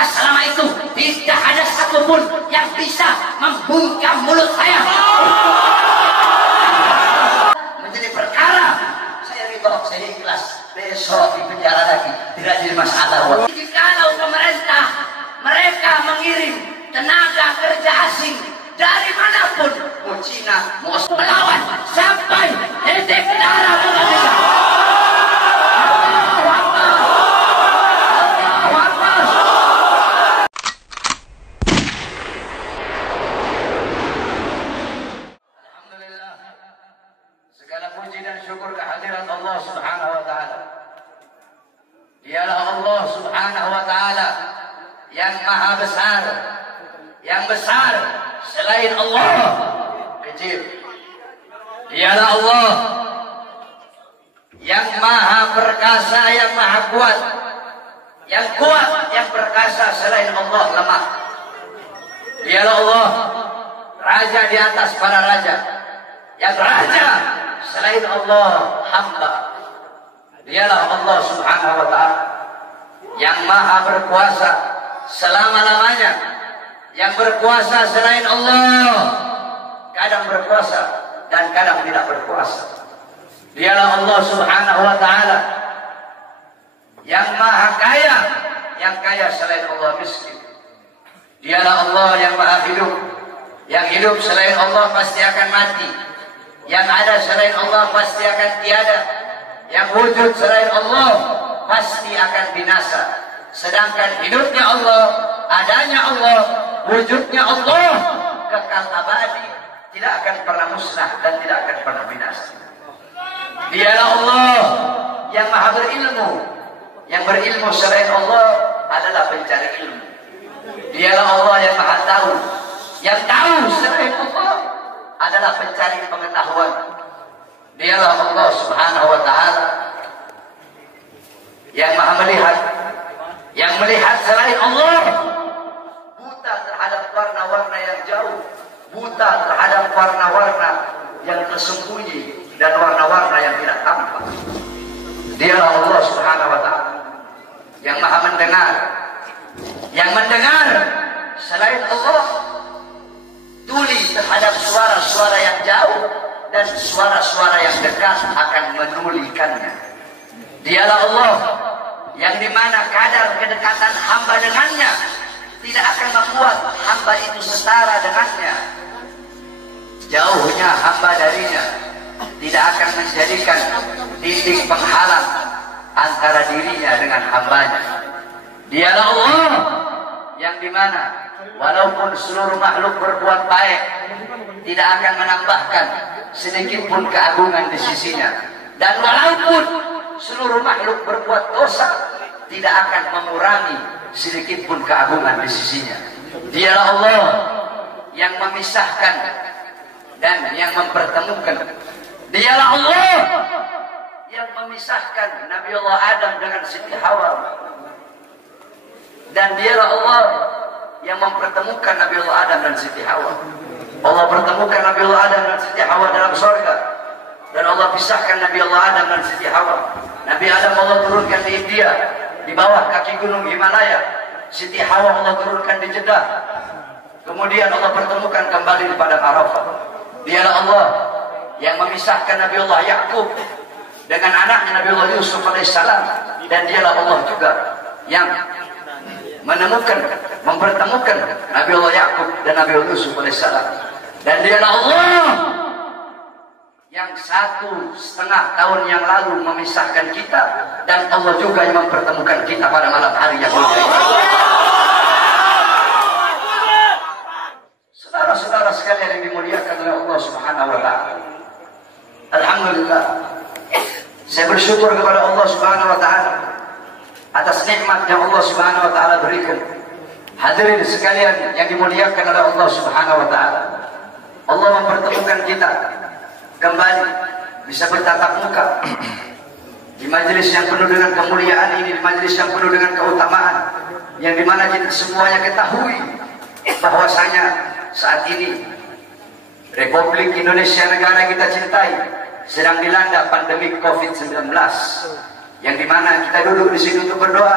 Assalamualaikum. Tidak ada satupun yang bisa membungkam mulut saya. Menjadi perkara saya ridho, saya ikhlas. Besok di penjara lagi tidak jadi masalah. Jikalau pemerintah mereka mengirim tenaga kerja asing dari manapun, mau Cina, mau melawan sampai titik darah Indonesia. Syukur kehadiran Allah Subhanahu wa taala. Dialah Allah Subhanahu wa taala yang maha besar, yang besar selain Allah kecil. Dialah Allah yang maha perkasa, yang maha kuat, yang kuat, yang perkasa selain Allah lemah. Dialah Allah raja di atas para raja, yang raja selain Allah hamba. Dialah Allah Subhanahu wa taala yang maha berkuasa selama-lamanya, yang berkuasa selain Allah kadang berkuasa dan kadang tidak berkuasa. Dialah Allah Subhanahu wa taala yang maha kaya, yang kaya selain Allah miskin. Dialah Allah yang maha hidup, yang hidup selain Allah pasti akan mati. Yang ada selain Allah pasti akan tiada. Yang wujud selain Allah pasti akan binasa. Sedangkan hidupnya Allah, adanya Allah, wujudnya Allah kekal abadi, tidak akan pernah musnah dan tidak akan pernah binasa. Dialah Allah yang maha berilmu. Yang berilmu selain Allah adalah pencari ilmu. Dialah Allah yang maha tahu. Yang tahu selain Allah adalah pencari pengetahuan. Dialah Allah Subhanahu wa taala yang maha melihat, yang melihat selain Allah buta terhadap warna-warna yang jauh, buta terhadap warna-warna yang tersembunyi dan warna-warna yang tidak tampak. Dialah Allah Subhanahu wa taala yang maha mendengar, yang mendengar selain Allah tuli terhadap suara-suara yang jauh dan suara-suara yang dekat akan menulikannya. Dialah Allah yang dimana kadar kedekatan hamba dengannya tidak akan membuat hamba itu setara dengannya. Jauhnya hamba darinya tidak akan menjadikan dinding penghalang antara dirinya dengan hambanya. Dialah Allah yang dimana walaupun seluruh makhluk berbuat baik, tidak akan menambahkan sedikit pun keagungan di sisinya. Dan walaupun seluruh makhluk berbuat dosa, tidak akan mengurangi sedikit pun keagungan di sisinya. Dialah Allah yang memisahkan dan yang mempertemukan. Dialah Allah yang memisahkan Nabi Allah Adam dengan Siti Hawa. Dan dialah Allah yang mempertemukan Nabi Allah Adam dan Siti Hawa. Allah pertemukan Nabi Allah Adam dan Siti Hawa dalam surga, dan Allah pisahkan Nabi Allah Adam dan Siti Hawa. Nabi Adam Allah turunkan di India, di bawah kaki gunung Himalaya. Siti Hawa Allah turunkan di Jeddah. Kemudian Allah pertemukan kembali di padang Arafah. Dialah Allah yang memisahkan Nabi Allah Yakub dengan anaknya Nabi Allah Yusuf alaihissalam. Dan dialah Allah juga yang menemukan, mempertemukan Nabi Allah Yakub dan Nabi Allah Yusuf alaihissalam. Dan dialah Allah yang 1,5 tahun yang lalu memisahkan kita, dan Allah juga yang mempertemukan kita pada malam hari yang mulia ini. Saudara-saudara sekalian yang dimuliakan oleh Allah Subhanahu wa taala, alhamdulillah, saya bersyukur kepada Allah Subhanahu wa taala atas nikmat yang Allah Subhanahu wa taala berikan. Hadirin sekalian yang dimuliakan oleh Allah Subhanahu wa taala, Allah mempertemukan kita kembali bisa bertatap muka di majelis yang penuh dengan kemuliaan ini, di majelis yang penuh dengan keutamaan, yang dimana kita semuanya ketahui bahwasanya saat ini Republik Indonesia, negara kita cintai, sedang dilanda pandemi COVID-19, yang dimana kita duduk di sini untuk berdoa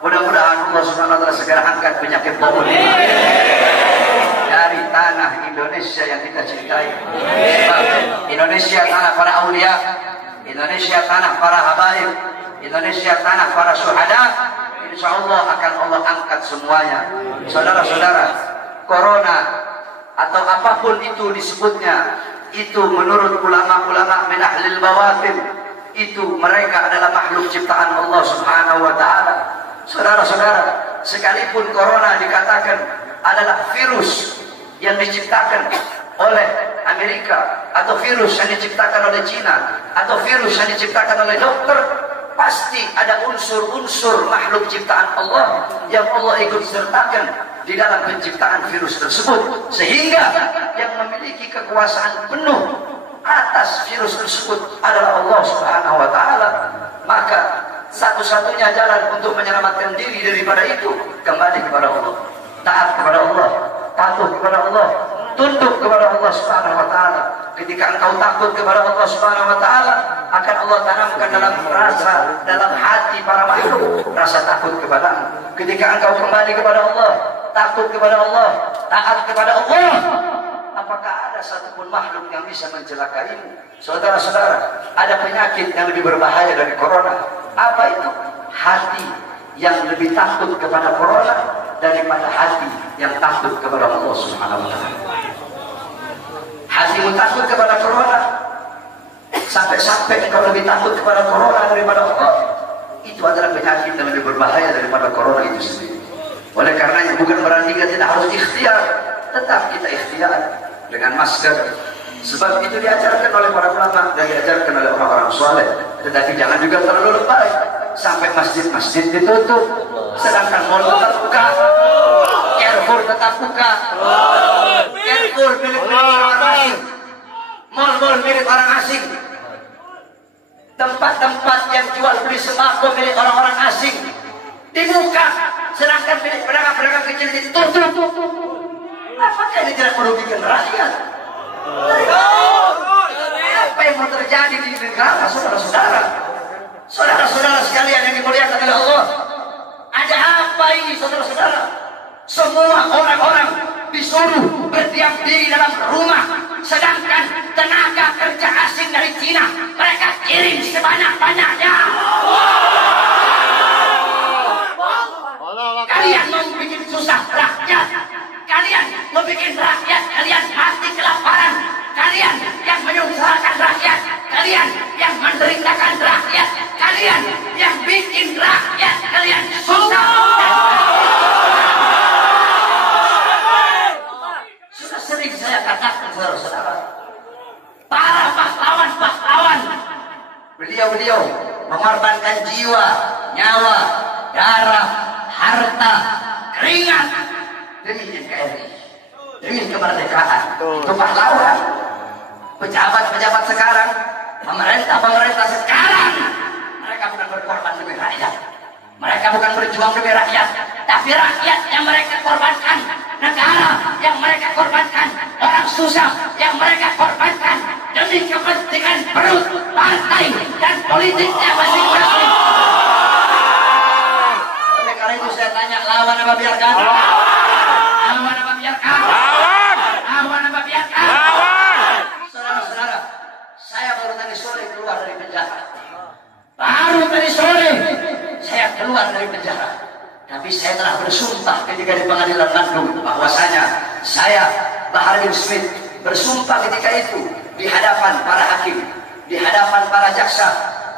Mudah-mudahan Allah Subhanahu wa taala segera angkat penyakit maut dari tanah Indonesia yang kita cintai. Sebab Indonesia tanah para aulia, Indonesia tanah para habaib, Indonesia tanah para syuhada. Insya Allah akan Allah angkat semuanya. Saudara-saudara, corona atau apapun itu disebutnya, itu menurut ulama-ulama min ahlil bawatin, itu mereka adalah makhluk ciptaan Allah Subhanahu wa taala. Saudara-saudara, sekalipun corona dikatakan adalah virus yang diciptakan oleh Amerika, atau virus yang diciptakan oleh Cina, atau virus yang diciptakan oleh dokter, pasti ada unsur-unsur makhluk ciptaan Allah yang Allah ikut sertakan di dalam penciptaan virus tersebut, sehingga yang memiliki kekuasaan penuh atas virus tersebut adalah Allah Subhanahu wa taala. Maka satu-satunya jalan untuk menyelamatkan diri daripada itu kembali kepada Allah, taat kepada Allah, patuh kepada Allah, tunduk kepada Allah Subhanahu wa taala. Ketika engkau takut kepada Allah Subhanahu wa taala, akan Allah tanamkan dalam hati para makhluk rasa takut kepada-Mu. Ketika engkau kembali kepada Allah, takut kepada Allah, taat kepada Allah, apakah ada satupun makhluk yang bisa mencelakaimu? Saudara-saudara, ada penyakit yang lebih berbahaya dari corona. Apa itu? Hati yang lebih takut kepada corona daripada hati yang takut kepada Allah Subhanahu wa taala. Hatimu takut kepada corona, sampai-sampai engkau lebih takut kepada corona daripada Allah. Itu adalah penyakit yang lebih berbahaya daripada corona itu sendiri. Oleh karenanya bukan berarti kita tidak harus ikhtiar, tetap kita ikhtiar dengan masker. Sebab itu diajarkan oleh para ulama dan diajarkan oleh orang-orang soleh. Tetapi jangan juga terlalu lebay sampai masjid-masjid ditutup, sedangkan mal tetap buka, Carrefour tetap buka, Carrefour milik orang asing, mal-mal milik orang asing, tempat-tempat yang jual beli sembako milik orang-orang asing dibuka, sedangkan milik pedagang-pedagang kecil ditutup. Apakah ini tidak merugikan rakyat? Apa yang mau terjadi di negara, saudara-saudara? Saudara-saudara sekalian yang dimuliakan oleh Allah, ada apa ini, saudara-saudara? Semua orang-orang disuruh berdiam diri dalam rumah, sedangkan tenaga kerja asing dari Cina mereka kirim sebanyak-banyaknya. Kalian mau bikin susah rakyat, kalian mau bikin rakyat kalian mati kelaparan, kalian yang menyusahkan rakyat, kalian yang menderitakan rakyat, kalian yang bikin rakyat kalian susah. Sudah sering saya katakan, saudara-saudara, para pahlawan-pahlawan, beliau-beliau mengorbankan jiwa, nyawa, darah, harta, keringat demi NKRI, demi kemerdekaan. Itu pahlawan. Pejabat-pejabat sekarang, pemerintah sekarang, mereka bukan berkorban demi rakyat, mereka bukan berjuang demi rakyat, tapi rakyat yang mereka korbankan, negara yang mereka korbankan, orang susah yang mereka korbankan demi kepentingan perut, partai, dan politiknya masing-masing. Oleh karena itu saya tanya, lawan apa biarkan? Lawan apa biarkan? Lawan apa biarkan? Saudara-saudara, saya baru tadi sore keluar dari penjara. Baru tadi sore saya keluar dari penjara. Tapi saya telah bersumpah ketika di pengadilan Bandung bahwasanya saya, Bahar bin Smith, bersumpah ketika itu di hadapan para hakim, di hadapan para jaksa,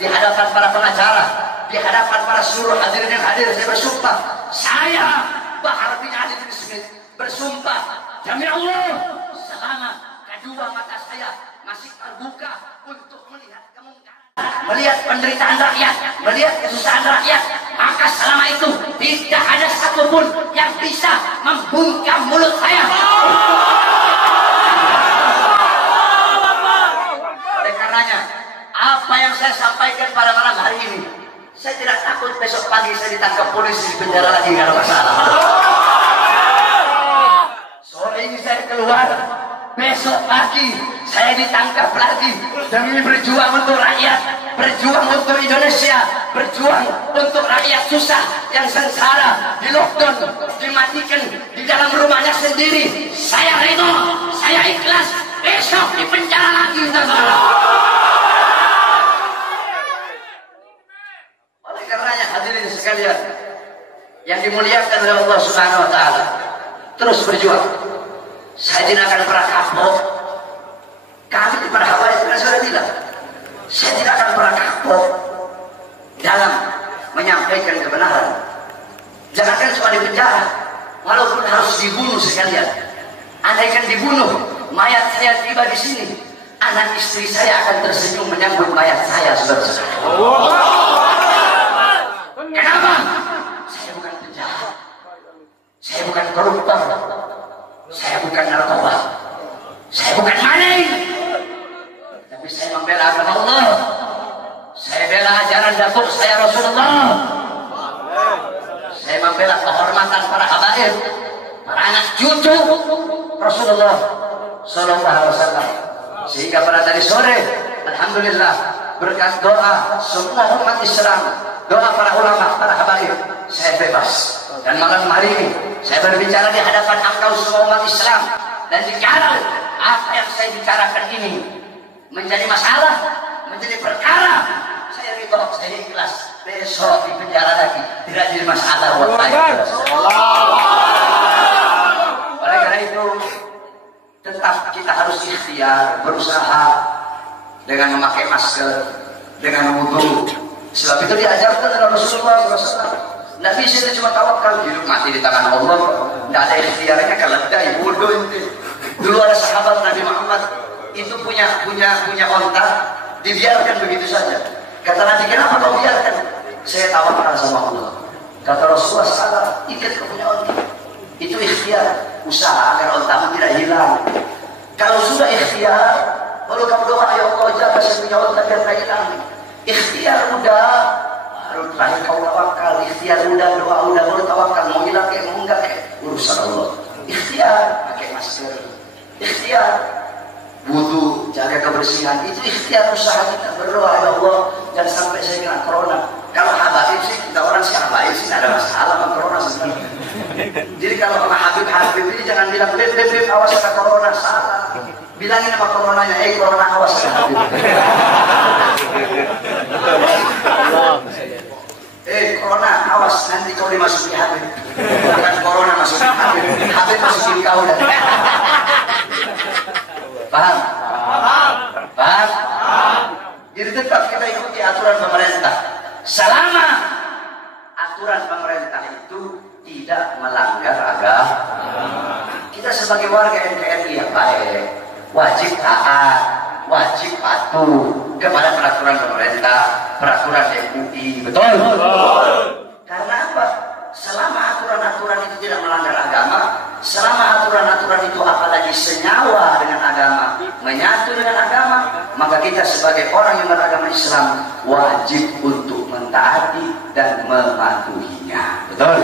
di hadapan para pengacara, di hadapan para seluruh hadirin yang hadir. Saya bersumpah, saya Bahar bin Ali bin Smith bersumpah demi Allah, selama kedua mata saya masih terbuka untuk melihat kemungkaran, melihat penderitaan rakyat, melihat kesusahan rakyat, maka selama itu tidak ada satupun yang bisa membungkam mulut saya. Oleh karenanya, apa yang saya sampaikan pada malam hari ini, saya tidak takut besok pagi saya ditangkap polisi di penjara lagi, nggak ada masalah. Sore ini saya keluar, besok pagi saya ditangkap lagi demi berjuang untuk rakyat, berjuang untuk Indonesia, berjuang untuk rakyat susah yang sengsara, di lockdown, dimatikan di dalam rumahnya sendiri. Saya ridho, saya ikhlas, besok di penjara lagi. Oleh karenanya hadirin sekalian yang dimuliakan oleh Allah Subhanahu wa taala, terus berjuang. Saya tidak akan pernah kapok. Kami di para habaib sudah bilang, saya tidak akan pernah kapok dalam menyampaikan kebenaran. Jangankan cuma di penjara, walaupun harus dibunuh sekalian. Andaikan dibunuh, mayat saya tiba di sini, anak istri saya akan tersenyum menyambut mayat saya, saudara-saudara. Kenapa? Saya bukan penjahat, saya bukan koruptor, saya bukan narkoba, saya bukan maling, tapi saya membela agama Allah. Saya bela ajaran datuk saya Rasulullah. Saya membela kehormatan para habaib, para anak cucu Rasulullah Sallallahu Alaihi Wasallam. Sehingga pada tadi sore, alhamdulillah, berkat doa semua umat Islam, doa para ulama, para habaib, saya bebas. Dan malam hari ini saya berbicara di hadapan engkau semua umat Islam. Dan jikalau apa yang saya bicarakan ini menjadi masalah, menjadi perkara, saya ridho, saya ikhlas. Besok di penjara lagi tidak jadi masalah buat saya. Oleh karena itu tetap kita harus ikhtiar, berusaha dengan memakai masker, dengan wudu. Sebab itu diajarkan oleh Rasulullah SAW. Nabi itu cuma tawakal, hidup mati di tangan Allah. Tidak ada ikhtiarnya, keledai, wudu itu. Dulu ada sahabat Nabi Muhammad itu punya onta, dibiarkan begitu saja. Kata Nabi, kenapa kau biarkan? Saya tawakal sama Allah. Kata Rasulullah, salah, ikat kau punya onta. Itu ikhtiar, usaha agar ontamu tidak hilang. Kalau sudah ikhtiar, baru kamu doa, ya Allah, jaga saya punya onta biar tidak hilang. Ikhtiar udah, baru terakhir kau tawakal. Ikhtiar udah, doa udah, baru tawakal. Mau hilang kayak mau enggak kayak urusan Allah. Ikhtiar, pakai masker. Ikhtiar, wudu, jaga kebersihan, itu ikhtiar usaha kita. Berdoa, ya Allah, jangan sampai saya kena corona. Kalau habaib sih, kita orang sih habaib sih, tidak ada masalah sama corona sebenarnya. Jadi kalau sama Habib ini jangan bilang, beb, awas kena corona, salah. Bilangin sama coronanya, corona awas kena Habib. Corona awas, nanti kau dimasuki Habib. Bukan corona masuki Habib, Habib masukin kau. Paham? Paham? Jadi tetap kita ikuti aturan pemerintah. Selama aturan pemerintah itu tidak melanggar agama, kita sebagai warga NKRI yang baik wajib taat, wajib patuh kepada peraturan pemerintah, peraturan MUI. Betul? Karena apa? Selama aturan-aturan itu tidak melanggar agama, selama aturan-aturan itu apalagi senyawa dengan agama, menyatu dengan agama, maka kita sebagai orang yang beragama Islam wajib untuk mentaati dan mematuhinya. Betul?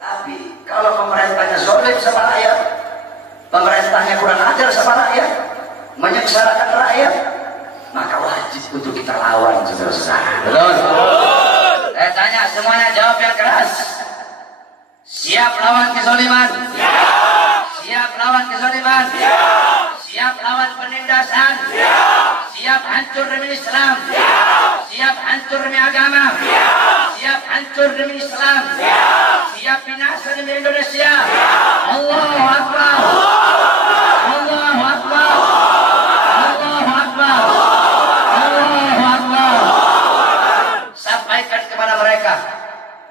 Tapi kalau pemerintahnya zalim sama rakyat, pemerintahnya kurang ajar sama rakyat, menyengsarakan rakyat, maka wajib untuk kita lawan, saudara-saudara. Betul? Saya tanya semuanya, jawab yang keras. Siap lawan kezaliman? Siap. Siap lawan kezaliman? Siap. Siap lawan penindasan? Siap. Siap hancur demi Islam? Siap. Siap hancur demi agama? Siap. Siap hancur demi Islam? Siap. Siap binasa demi Indonesia? Siap. Allahu Akbar. Allahu Akbar. Allahu Akbar. Allahu Akbar. Sampaikan kepada mereka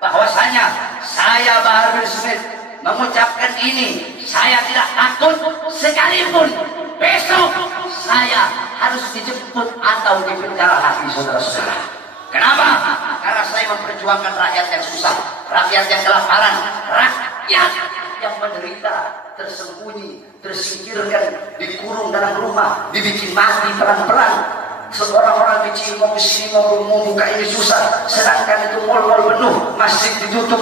bahwasanya saya Bahar bin Smith mengucapkan ini, saya tidak takut sekalipun besok saya harus dijemput atau dipenjara lagi, saudara-saudara. Kenapa? Karena saya memperjuangkan rakyat yang susah, rakyat yang kelaparan, rakyat yang menderita, tersembunyi, tersingkirkan, dikurung dalam rumah, dibikin mati pelan-pelan. Seorang orang kecil mau kesini mau buka ini susah, sedangkan itu mal-mal penuh, masjid ditutup,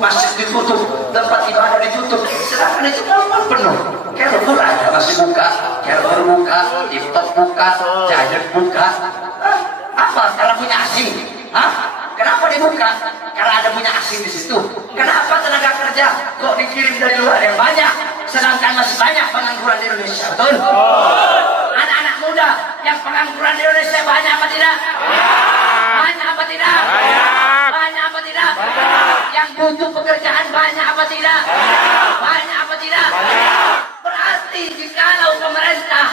masjid ditutup, tempat ibadah ditutup, sedangkan itu mal-mal penuh. Carrefour ada masih buka, Carrefour buka, TikTok buka, Giant buka. Kenapa? Karena punya asing. Hah? Kenapa dibuka? Karena ada punya asing di situ. Kenapa tenaga kerja kok dikirim dari luar yang banyak, sedangkan masih banyak pengangguran di Indonesia? Betul? Anak-anak muda yang pengangguran di Indonesia banyak apa tidak? Banyak apa tidak? Banyak apa tidak? Yang butuh pekerjaan banyak apa tidak? Banyak apa tidak? Berarti jikalau pemerintah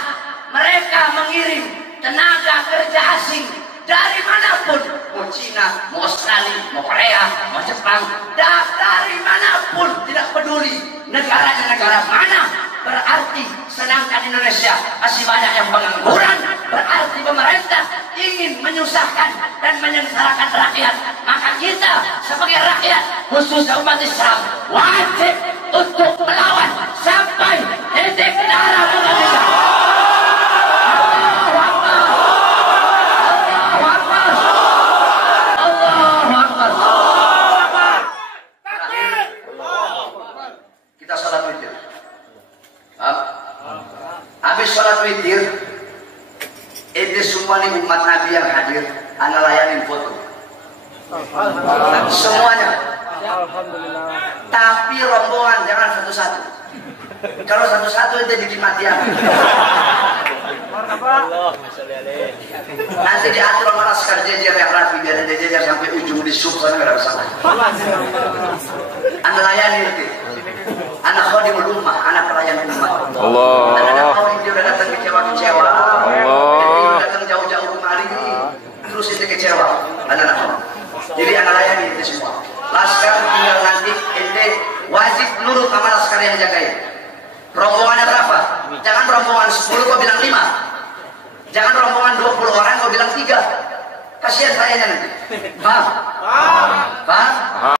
mereka mengirim tenaga kerja asing dari manapun, mau Cina, mau Australia, mau Korea, mau Jepang, dari manapun, tidak peduli negaranya negara mana, berarti sedangkan Indonesia masih banyak yang pengangguran, berarti pemerintah ingin menyusahkan dan menyengsarakan rakyat. Maka kita sebagai rakyat, khususnya umat Islam, wajib untuk melawan sampai titik darah penghabisan. Kita sholat witir. Habis sholat witir, itu semua nih umat Nabi yang hadir, ana layanin foto. Semuanya. Tapi rombongan jangan satu-satu. Kalau satu-satu itu bikin matian. Nanti diatur sama laskar jejer yang rapi, biar ada jejer sampai ujung di sub sana nggak ada masalah. Anda layani itu. Anak khadimul ummah, anak pelayan umat. Allah. Anak kau ini udah datang kecewa-kecewa. Allah. Datang jauh-jauh kemari, terus itu kecewa. Anak kau. Jadi anak layani itu semua. Laskar tinggal nanti ente wajib nurut sama laskar yang jagain. Rombongannya berapa? Jangan rombongan 10 kau bilang 5. Jangan rombongan 20 orang kau bilang 3. Kasihan sayanya nanti. Paham? Paham?